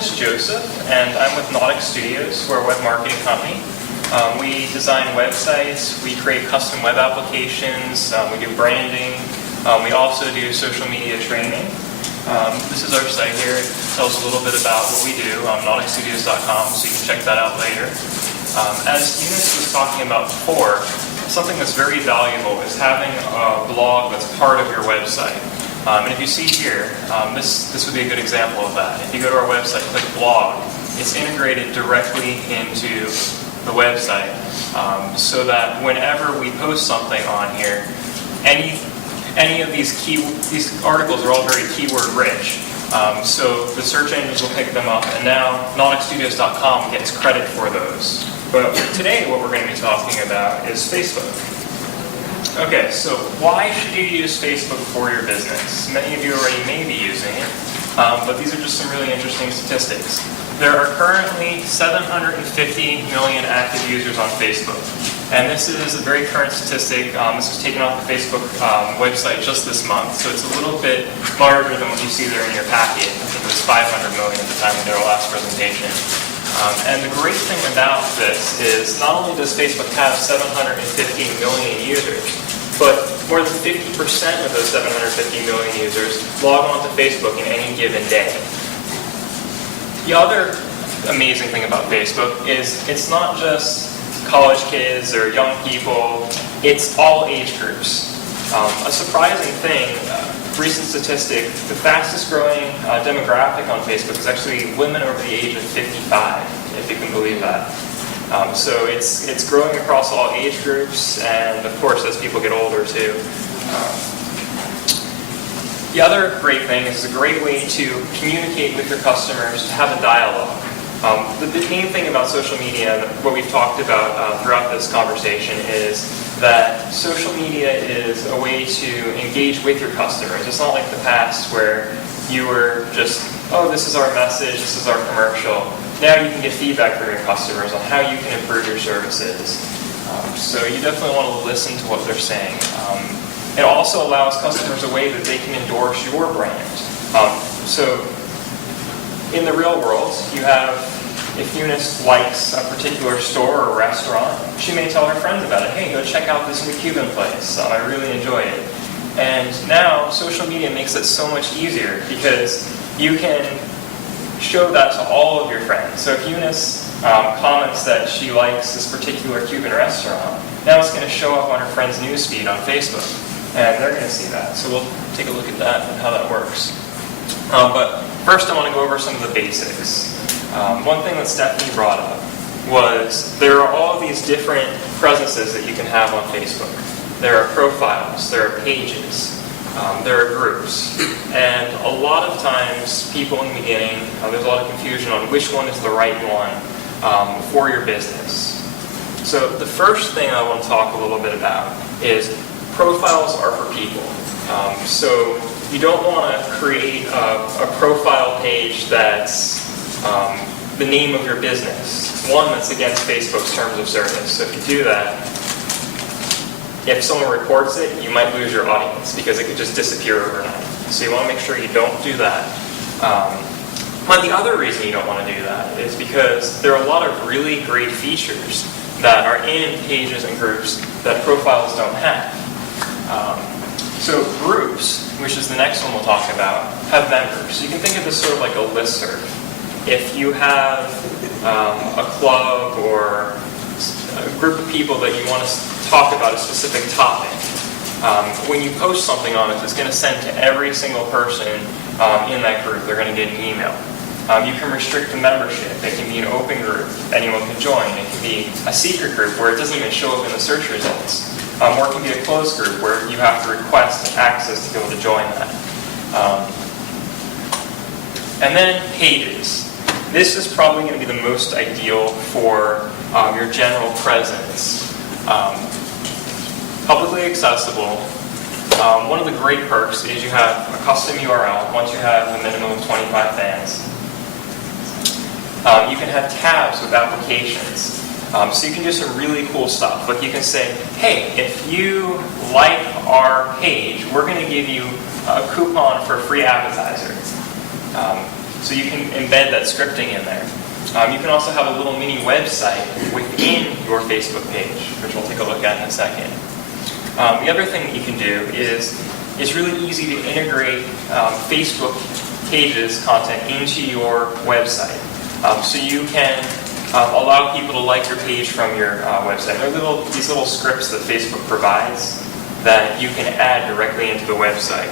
is Joseph, and I'm with Nautic Studios. We're a web marketing company. We design websites, we create custom web applications, we do branding, we also do social media training. This is our site here. It tells a little bit about what we do on nauticstudios.com, so you can check that out later. As Eunice was talking about before, something that's very valuable is having a blog that's part of your website. And if you see here, this would be a good example of that. If you go to our website, click blog, it's integrated directly into the website, so that whenever we post something on here, any of these articles are all very keyword rich. So the search engines will pick them up, and now nauticstudios.com gets credit for those. But today what we're going to be talking about is Facebook. Okay, so why should you use Facebook for your business? Many of you already may be using it, but these are just some really interesting statistics. There are currently 750 million active users on Facebook. And this is a very current statistic. This was taken off the Facebook website just this month. So it's a little bit larger than what you see there in your packet. I think it was 500 million at the time of their last presentation. And the great thing about this is not only does Facebook have 750 million users, but more than 50% of those 750 million users log on to Facebook in any given day. The other amazing thing about Facebook is it's not just college kids or young people, it's all age groups. A surprising thing, recent statistic, the fastest growing demographic on Facebook is actually women over the age of 55, if you can believe that. So it's growing across all age groups, and of course as people get older too. The other great thing is it's a great way to communicate with your customers, to have a dialogue. The main thing about social media, what we've talked about throughout this conversation, is that social media is a way to engage with your customers. It's not like the past where you were just, oh, this is our message, this is our commercial. Now you can get feedback from your customers on how you can improve your services. So you definitely want to listen to what they're saying. It also allows customers a way that they can endorse your brand. So in the real world, you have, if Eunice likes a particular store or restaurant, she may tell her friends about it. Hey, go check out this new Cuban place. I really enjoy it. And now, social media makes it so much easier because you can show that to all of your friends. So if Eunice comments that she likes this particular Cuban restaurant, now it's going to show up on her friend's newsfeed on Facebook. And they're going to see that. So we'll take a look at that and how that works. But first I want to go over some of the basics. One thing that Stephanie brought up was there are all of these different presences that you can have on Facebook. There are profiles, there are pages, there are groups. And a lot of times people in the beginning, there's a lot of confusion on which one is the right one for your business. So the first thing I want to talk a little bit about is profiles are for people. So you don't want to create a profile page that's the name of your business, one that's against Facebook's terms of service. So if you do that, if someone reports it, you might lose your audience because it could just disappear overnight. So you want to make sure you don't do that. But the other reason you don't want to do that is because there are a lot of really great features that are in pages and groups that profiles don't have. So groups, which is the next one we'll talk about, have members. So you can think of this sort of like a listserv. If you have a club or a group of people that you want to talk about a specific topic, when you post something on it, it's going to send to every single person in that group. They're going to get an email. You can restrict the membership. It can be an open group. Anyone can join. It can be a secret group where it doesn't even show up in the search results. Or it can be a closed group where you have to request access to be able to join that. And then pages. This is probably going to be the most ideal for your general presence. Publicly accessible. One of the great perks is you have a custom URL once you have a minimum of 25 fans. You can have tabs with applications. So you can do some really cool stuff. Like you can say, hey, if you like our page, we're going to give you a coupon for a free appetizer. So you can embed that scripting in there. You can also have a little mini website within your Facebook page, which we'll take a look at in a second. The other thing that you can do is it's really easy to integrate Facebook pages content into your website. So you can allow people to like your page from your website. There are these little scripts that Facebook provides that you can add directly into the website.